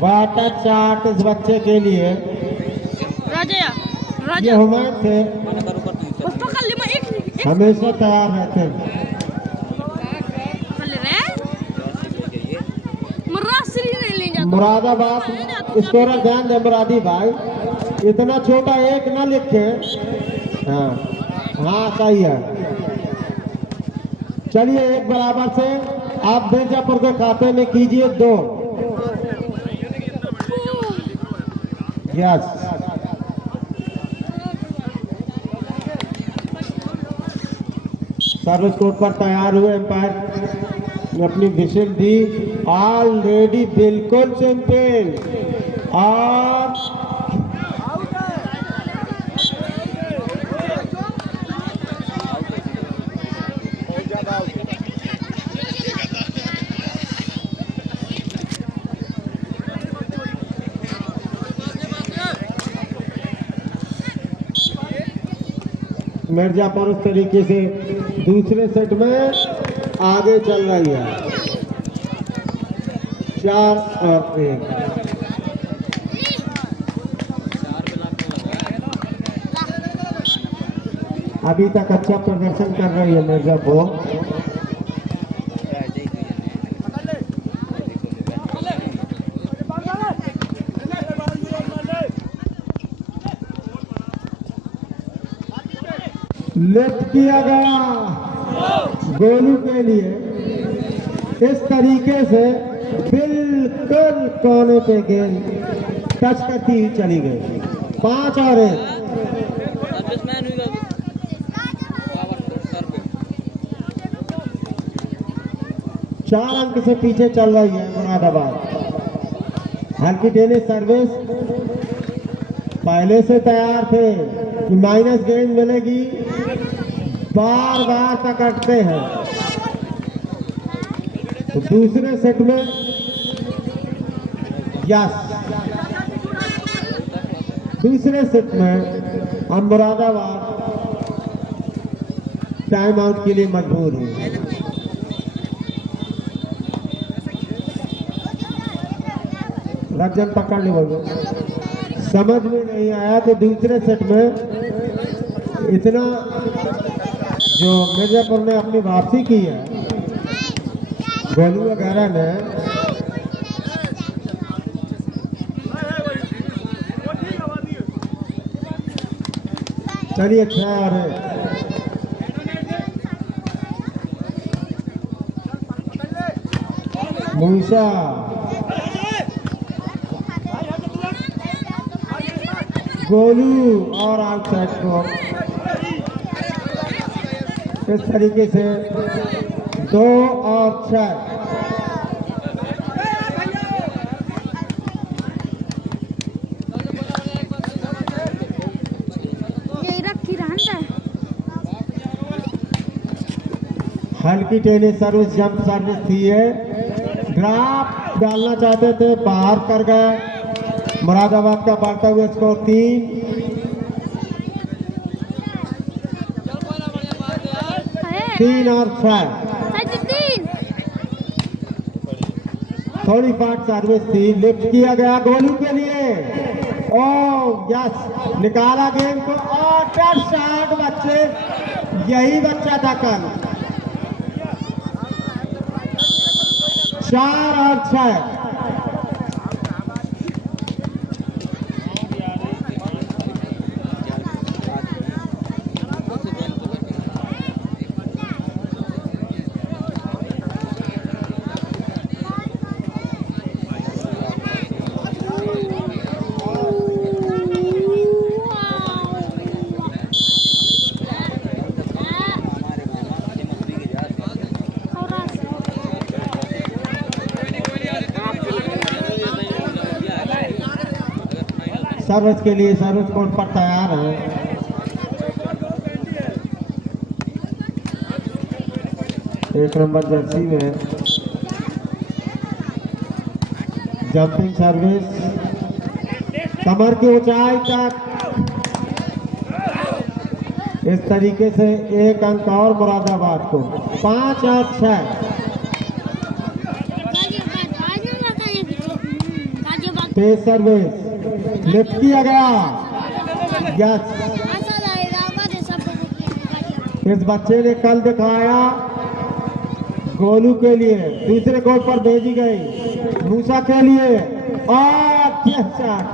Water chart इस बच्चे के लिए ये हुमायूं थे हमेशा तैयार रहते हैं। मुरादाबाद स्कोरर ध्यान दे मुरादी भाई, इतना छोटा एक ना लिखे। हाँ हाँ सही है। चलिए एक बराबर से आप मिर्जापुर के खाते में कीजिए 2। यस सर्विस कोर्ट पर तैयार हुए एम्पायर ने अपनी विशिल दी। ऑलरेडी बिल्कुल चैंपियन और मिर्जापुर उस तरीके से दूसरे सेट में आगे चल रही है 4-1। अभी तक अच्छा प्रदर्शन कर रही है मिर्जापुर। लेफ्ट किया गया गोलू के लिए, इस तरीके से बिल्कुल कोने पे गेंद टच करती हुई चली गई। 5 और 1। 4 अंक से पीछे चल रही है मुरादाबाद। हल्की टेनिस सर्विस पहले से तैयार थे कि माइनस गेंद मिलेगी, बार बार पकड़ते हैं। तो दूसरे सेट में यस, दूसरे सेट में हम मुरादाबाद टाइम आउट के लिए मजबूर हैं। लक्षण पकड़ ले बोलो, समझ में नहीं आया तो दूसरे सेट में इतना जो मिर्जापुर ने अपनी वापसी की है गोलू वगैरह ने, चलिए 6 और 1। मूसा गोलू और आउटसाइड को इस तरीके से 2 और 6। हल्की टेनिस सर्विस जंप सर्विस थी है, ड्रॉप डालना चाहते थे, बाहर कर गए। मुरादाबाद का बढ़ता हुआ स्कोर 3। और 6। थोड़ी फाट सर्विस थी, लिफ्ट किया गया गोलू के लिए। ओ यस, निकाला गेंद को और टच शॉट बच्चे, यही बच्चा था कल। 4 और 6। सर्विस के लिए सर्विस कोर्ट पर तैयार है। एक नंबर जर्सी में जंपिंग सर्विस कमर की ऊंचाई तक, इस तरीके से 1 अंक और मुरादाबाद को। 5 और 6। तेज सर्विस लिफ्ट किया गया। यस, इस बच्चे ने कल दिखाया गोलू के लिए, दूसरे कोर्ट पर भेजी गई मूसा के लिए और 6 शॉट।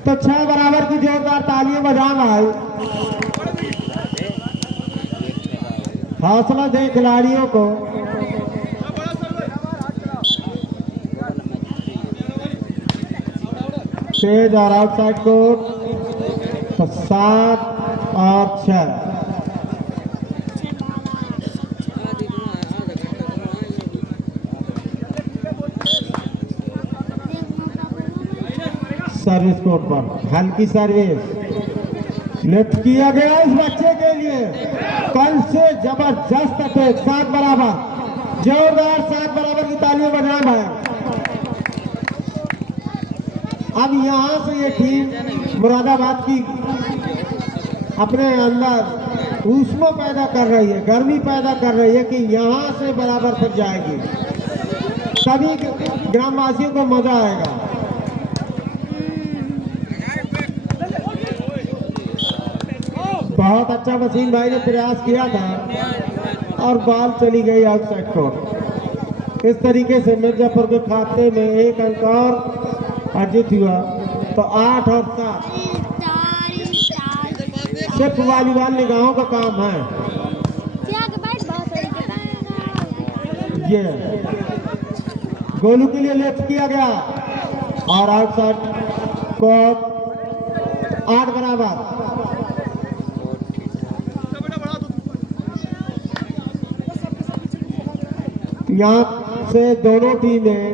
तो 6 बराबर की जोरदार तालियां बजाना है। हौसला दे खिलाड़ियों को। तेज और आउटसाइड कोर्ट, तो 7 और 6। सर्विस कोर्ट पर हल्की सर्विस लिफ्ट किया गया इस बच्चे के लिए। कल से जबरदस्त अटैक, 7 बराबर, जोरदार 7 बराबर की तालियां बजाएं भाई। अब यहां से ये टीम मुरादाबाद की अपने अंदर ऊष्मा पैदा कर रही है, गर्मी पैदा कर रही है कि यहां से बराबर तक जाएगी, सभी ग्रामवासियों को मजा आएगा। बहुत अच्छा वसीम भाई ने प्रयास किया था और बॉल चली गई आउटसाइड कोर्ट। इस तरीके से मिर्जापुर के खाते में 1 अंक और अर्जित हुआ, तो 8 और 7। सिर्फ वॉलीबॉल निगाहों का काम है ये। गोलू के लिए लेफ्ट किया गया और आउटसाइड कोर्ट, 8 बराबर। यहाँ से दोनों टीमें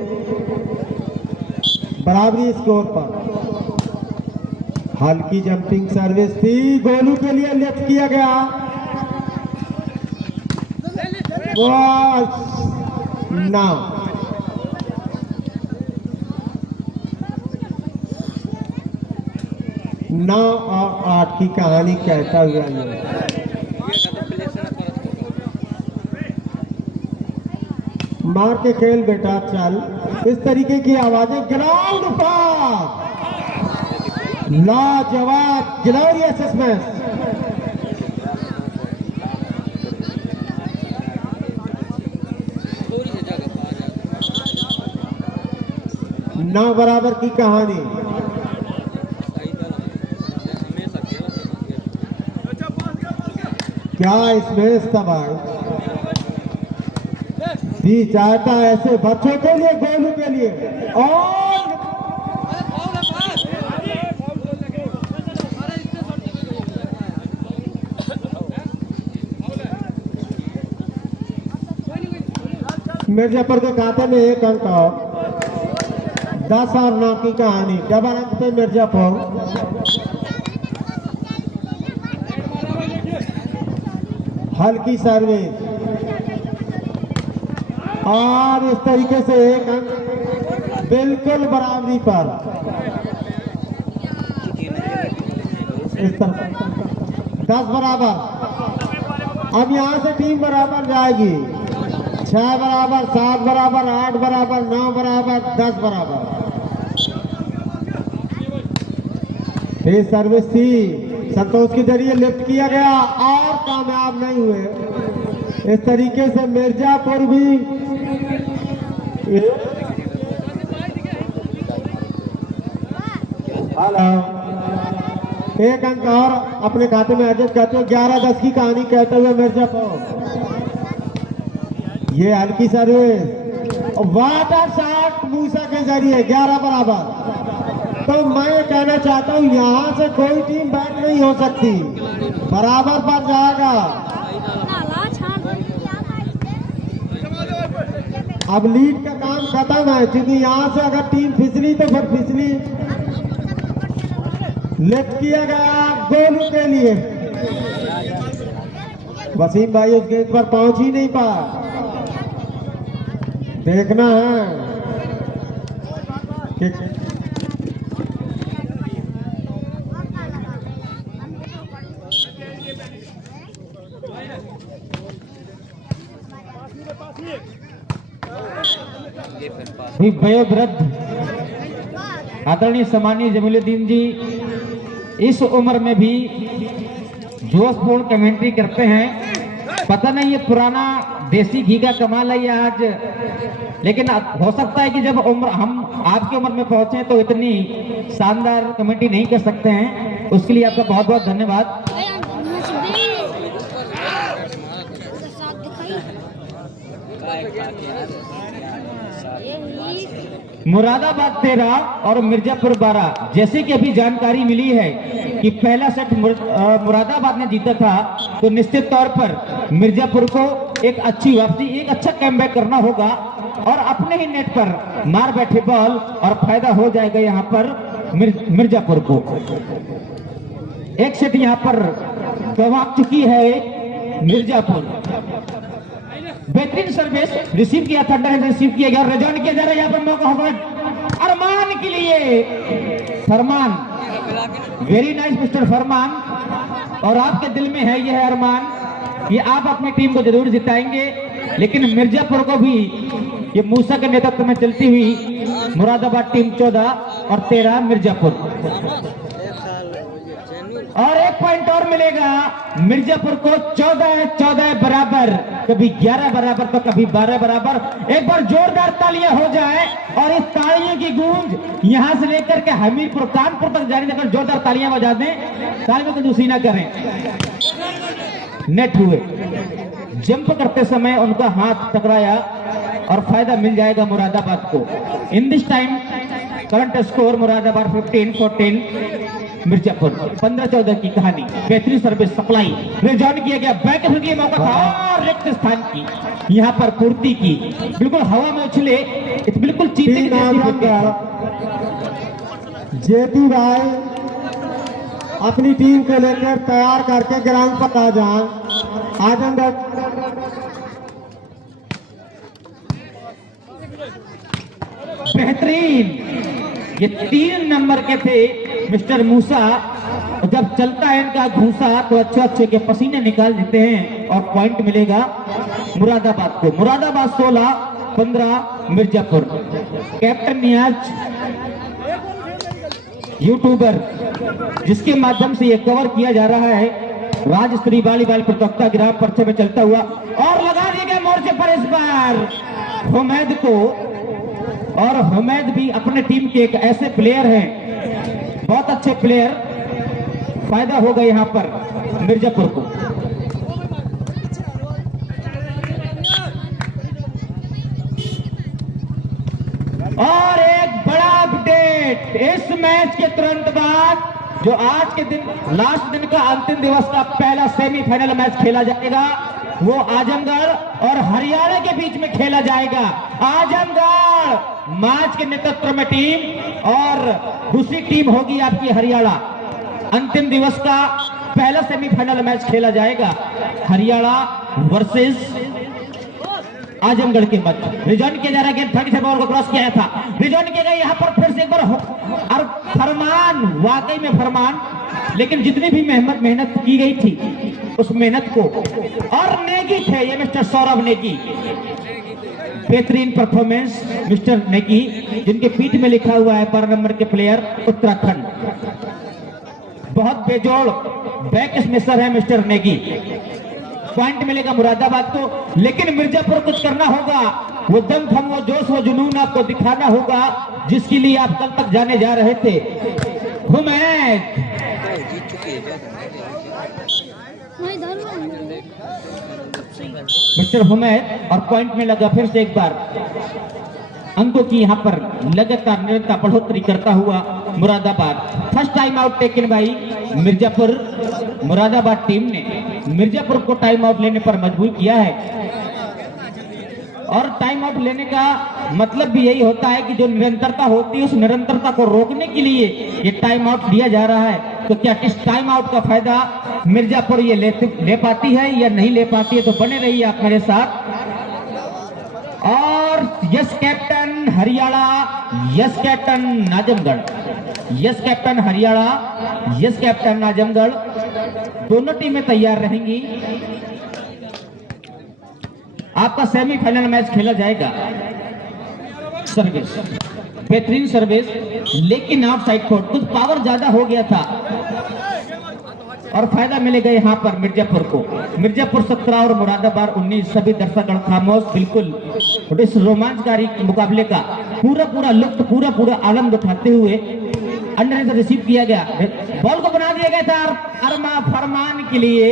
बराबरी स्कोर पर। हल्की जंपिंग सर्विस थी, गोलू के लिए लेफ्ट किया गया। 9 और 8 की कहानी कहता हुआ ये। मार के खेल बेटा, चल। इस तरीके की आवाजें ग्राउंड पर लाजवाब ग्लोरियस स्मैश। नौ बराबर की कहानी। क्या स्मैश था भाई, भी चाहता है ऐसे बच्चों के लिए, गोलू के लिए। और मिर्जापुर के खाते में 1 अंक और 10 और 9 की कहानी। डबल अंक पे मिर्जापुर। हल्की सर्विस और इस तरीके से 1 अंक बिल्कुल बराबरी पर। इस तरफ 10 बराबर। अब यहां से टीम बराबर जाएगी। 6 बराबर, 7 बराबर, 8 बराबर, 9 बराबर, 10 बराबर। फिर सर्विस थी, संतोष के जरिए लिफ्ट किया गया और कामयाब नहीं हुए। इस तरीके से मिर्जापुर भी हेलो 1 अंक और अपने खाते में एडजस्ट करते हुए 11-10 की कहानी कहते हुए मिर्जापुर। ये हल्की सर्विस, वाटर शॉट मूसा के जरिए 11 बराबर। तो मैं ये कहना चाहता हूं यहां से कोई टीम बैक नहीं हो सकती, बराबर पर जाएगा। अब लीड का काम खत्म है, क्योंकि यहां से अगर टीम फिसली तो फिर फिसली। लेफ्ट किया गया गोलू के लिए। वसीम भाई उस गेंद पर पहुंच ही नहीं पाया। देखना है कि भी वयोवृद्ध आदरणीय सम्मानीय जमीलुद्दीन जी इस उम्र में भी जोशपूर्ण कमेंट्री करते हैं। पता नहीं ये पुराना देसी घी का कमाल है या आज, लेकिन हो सकता है कि जब उम्र हम आपकी उम्र में पहुंचे तो इतनी शानदार कमेंट्री नहीं कर सकते हैं। उसके लिए आपका बहुत बहुत धन्यवाद। मुरादाबाद 13 और मिर्जापुर 12, जैसे कि अभी जानकारी मिली है कि पहला सेट मुरादाबाद ने जीता था, तो निश्चित तौर पर मिर्जापुर को एक अच्छी वापसी, एक अच्छा कमबैक करना होगा और अपने ही नेट पर मार बैठे बॉल और फायदा हो जाएगा यहाँ पर मिर्जापुर को। एक सेट यहाँ पर गंवा चुकी है मिर्जापुर। बेहतरीन सर्विस रिसीव किया था, रिसीव किया गया, रिजॉन किया जा रहा है। यहाँ पर मौका होगा अरमान के लिए। फरमान, वेरी नाइस मिस्टर फरमान, और आपके दिल में है यह अरमान कि आप अपनी टीम को जरूर जिताएंगे, लेकिन मिर्जापुर को भी ये मूसा के नेतृत्व में चलती हुई मुरादाबाद टीम 14 और 13 मिर्जापुर। और एक पॉइंट और मिलेगा मिर्जापुर को। 14-14 बराबर, कभी 11 बराबर तो कभी 12 बराबर। एक बार जोरदार तालियां हो जाए और इस तालियों की गूंज यहां से लेकर के हमीरपुर कानपुर तक जारी रखकर जोरदार तालियां बजा दें। तालियों को दूसरी ना करें। नेट हुए, जंप करते समय उनका हाथ टकराया और फायदा मिल जाएगा मुरादाबाद को। In this time current score Moradabad 15-14 Mirzapur. 15-14 की कहानी। बेहतरीन सर्विस सप्लाई रिजॉन किया गया, बैक के लिए मौका था और रिक्त स्थान की यहाँ पर पूर्ति की। बिल्कुल हवा में उछले, बिल्कुल चीते जेपी भाई अपनी टीम को लेकर तैयार करके ग्राउंड पर आ जाए। आजमगढ़ बेहतरीन, ये 3 नंबर के थे मिस्टर मूसा। जब चलता है इनका घूसा तो अच्छे के पसीने निकाल देते हैं और पॉइंट मिलेगा मुरादाबाद को। मुरादाबाद 16-15 मिर्जापुर। कैप्टन नियाज यूट्यूबर जिसके माध्यम से ये कवर किया जा रहा है, राज्य स्तरीय वॉलीबॉल प्रतियोगिता ग्राम पर्चे में चलता हुआ, और लगा दिए गए मोर्चे पर इस बार हुमैद को। और हुमैद भी अपने टीम के एक ऐसे प्लेयर हैं, बहुत अच्छे प्लेयर। फायदा होगा यहां पर मिर्जापुर को। और एक बड़ा अपडेट इस मैच के तुरंत बाद, जो आज के दिन लास्ट दिन का अंतिम दिवस का पहला सेमीफाइनल मैच खेला जाएगा, वो आजमगढ़ और हरियाणा के बीच में खेला जाएगा। आजमगढ़ मैच के नेतृत्व में टीम और दूसरी टीम होगी आपकी हरियाणा। अंतिम दिवस का पहला सेमीफाइनल मैच खेला जाएगा हरियाणा वर्सेस आजमगढ़ के मध्य। रिजॉन किया जा रहा है, थर्ड से बॉल को क्रॉस किया था, रिजॉन किया गया यहाँ पर फिर से एक बार। और फरमान, वाकई में फरमान, लेकिन जितनी भी मेहनत की गई थी उस मेहनत को, और नेगी थे ये मिस्टर सौरभ नेगी। बेहतरीन परफॉर्मेंस मिस्टर नेगी, जिनके पीठ में लिखा हुआ है 12 नंबर के प्लेयर उत्तराखंड। बहुत बेजोड़ बैक स्मैशर है मिस्टर नेगी। पॉइंट मिलेगा मुरादाबाद को, लेकिन मिर्जापुर कुछ करना होगा। वो दमखम, वो जोश, वो जुनून आपको दिखाना होगा जिसके लिए आप कल तक जाने जा रहे थे। हुमैद मिस्टर हुमैद, और पॉइंट में लगा फिर से एक बार। अंकों की यहाँ पर लगातार निरंतर बढ़ोतरी करता हुआ Moradabad. First time out taken by Mirzapur. Moradabad team ने मिर्जापुर को टाइम आउट लेने पर मजबूर किया है, और टाइम आउट लेने का मतलब भी यही होता है कि जो निरंतरता होती है उस निरंतरता को रोकने के लिए ये टाइम आउट लिया जा रहा है। तो क्या इस टाइम आउट का फायदा मिर्जापुर ये ले पाती है या नहीं ले पाती है? तो बने रहिए आप मेरे साथ। और yes captain Haryana, yes captain Azamgarh, yes captain Haryana, yes captain Azamgarh, दोनों टीमें तैयार रहेंगी। आपका सेमीफाइनल मैच खेला जाएगा। सर्विस, बेहतरीन सर्विस, लेकिन आउट साइड कोर्ट कुछ पावर ज्यादा हो गया था और फायदा मिलेगा यहाँ पर मिर्जापुर को। मिर्जापुर 17 और मुरादाबाद 19। सभी दर्शकगण खामोश बिल्कुल इस रोमांचकारी मुकाबले का पूरा लुत्फ पूरा आनंद उठाते हुए अंडर से रिसीव किया गया। बॉल को बना दिया गया था फरमान के लिए।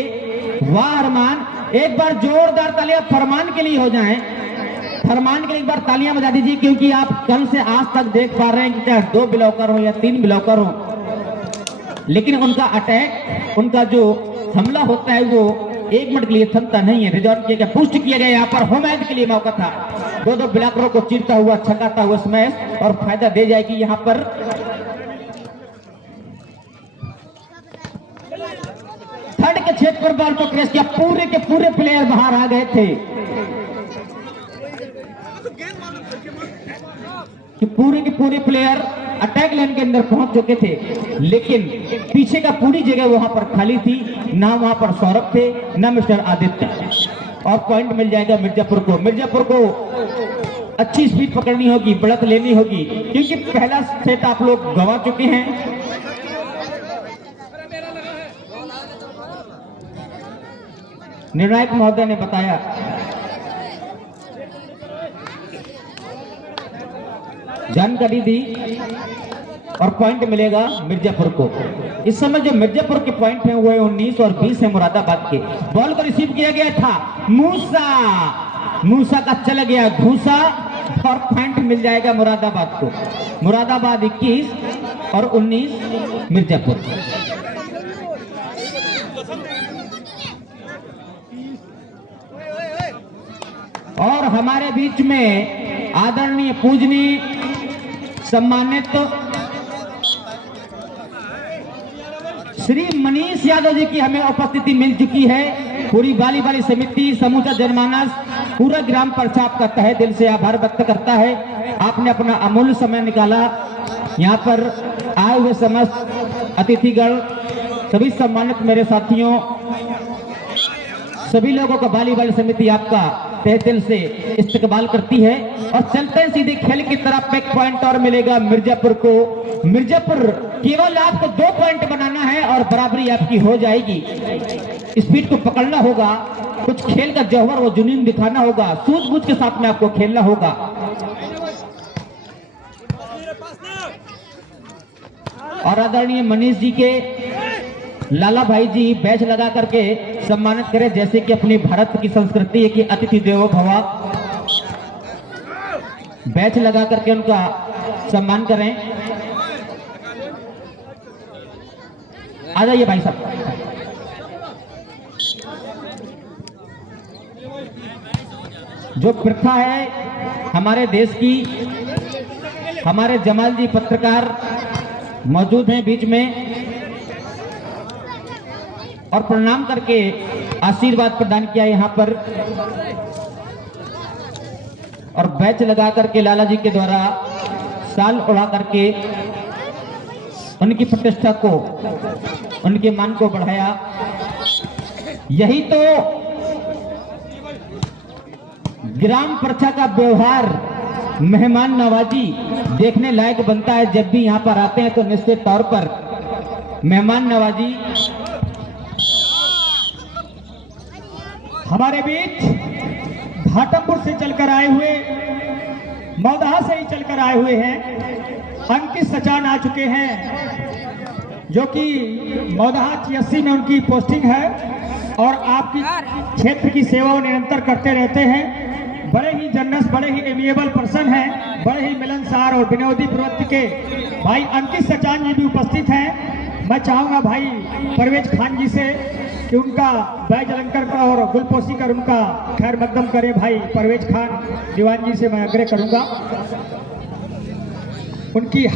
वाह अरमान, एक बार जोरदार तालियां फरमान के लिए हो जाएं। फरमान के लिए एक बार तालियां बजा दीजिए, क्योंकि आप कल से आज तक देख पा रहे हैं कि चाहे 2 ब्लॉकर हो या 3 ब्लॉकर हो, लेकिन उनका अटैक, उनका जो हमला होता है वो 1 मिनट के लिए थमता नहीं है। रिजॉर्ट किया गया, पुष्ट किया गया, यहाँ पर होम एड के लिए मौका था। 2 ब्लॉकरों को चीरता हुआ छकाता हुआ स्मैश और फायदा दे जाएगी यहाँ पर। थर्ड के क्षेत्र पर बॉल को क्रेस किया, पूरे के पूरे प्लेयर बाहर आ गए थे कि पूरे के पूरे प्लेयर अटैक लाइन के अंदर पहुंच चुके थे, लेकिन पीछे का पूरी जगह वहां पर खाली थी। ना वहां पर सौरभ थे, ना मिस्टर आदित्य, और पॉइंट मिल जाएगा मिर्जापुर को। मिर्जापुर को अच्छी स्पीड पकड़नी होगी, बढ़त लेनी होगी, क्योंकि पहला सेट आप लोग गंवा चुके हैं। निर्णायक महोदय ने बताया जानकारी दी और पॉइंट मिलेगा मिर्जापुर को। इस समय जो मिर्जापुर के पॉइंट हैं वो 19 और 20 है मुरादाबाद के। बॉल को रिसीव किया गया था, मूसा का चला गया घूसा और पॉइंट मिल जाएगा मुरादाबाद को। मुरादाबाद 21 और 19 मिर्जापुर। और हमारे बीच में आदरणीय पूजनीय सम्मानित श्री मनीष यादव जी की हमें उपस्थिति मिल चुकी है। पूरी बाली समिति, समूचा जनमानस, पूरा ग्राम पंचायत आपका तहे दिल से आभार व्यक्त करता है। आपने अपना अमूल्य समय निकाला, यहाँ पर आए हुए समस्त अतिथिगण, सभी सम्मानित मेरे साथियों, सभी लोगों का बाली समिति आपका तहे दिल से इस्तकबाल करती है। और चलते हैं सीधे खेल की तरफ। एक पॉइंट और मिलेगा मिर्जापुर को। मिर्जापुर केवल आपको 2 पॉइंट बनाना है और बराबरी आपकी हो जाएगी। स्पीड को पकड़ना होगा, कुछ खेल का जौहर वो जुनून दिखाना होगा, सूझबूझ के साथ में आपको खेलना होगा। और आदरणीय मनीष जी के लाला भाई जी बैच लगा करके सम्मानित करें, जैसे कि अपनी भारत की संस्कृति है कि अतिथि देवो भव। बैच लगा करके उनका सम्मान करें। आ जाइए भाई साहब। जो प्रथा है हमारे देश की, हमारे जमाल जी पत्रकार मौजूद हैं बीच में और प्रणाम करके आशीर्वाद प्रदान किया यहाँ पर। और बैच लगा करके लाला जी के द्वारा साल उड़ा करके उनकी प्रतिष्ठा को, उनके मान को बढ़ाया। यही तो ग्राम प्रजा का व्यवहार, मेहमान नवाजी देखने लायक बनता है। जब भी यहाँ पर आते हैं तो निश्चित तौर पर मेहमान नवाजी। हमारे बीच घाटमपुर से चलकर आए हुए, मौदहा से ही चलकर आए हुए हैं अंकित सचान आ चुके हैं, जो कि मौदहा TSC में उनकी पोस्टिंग है और आपकी क्षेत्र की सेवा निरंतर करते रहते हैं। बड़े ही जनरस, बड़े ही एमिएबल पर्सन हैं, बड़े ही मिलनसार और विनोदी प्रवृत्ति के भाई अंकित सचान जी भी उपस्थित हैं। मैं चाहूँगा भाई परवेज खान जी से कि उनका बैज अलंकर का और गुलपोशी कर उनका खैर मकदम करें। भाई परवेज खान दीवान जी से मैं आग्रह करूंगा उनकी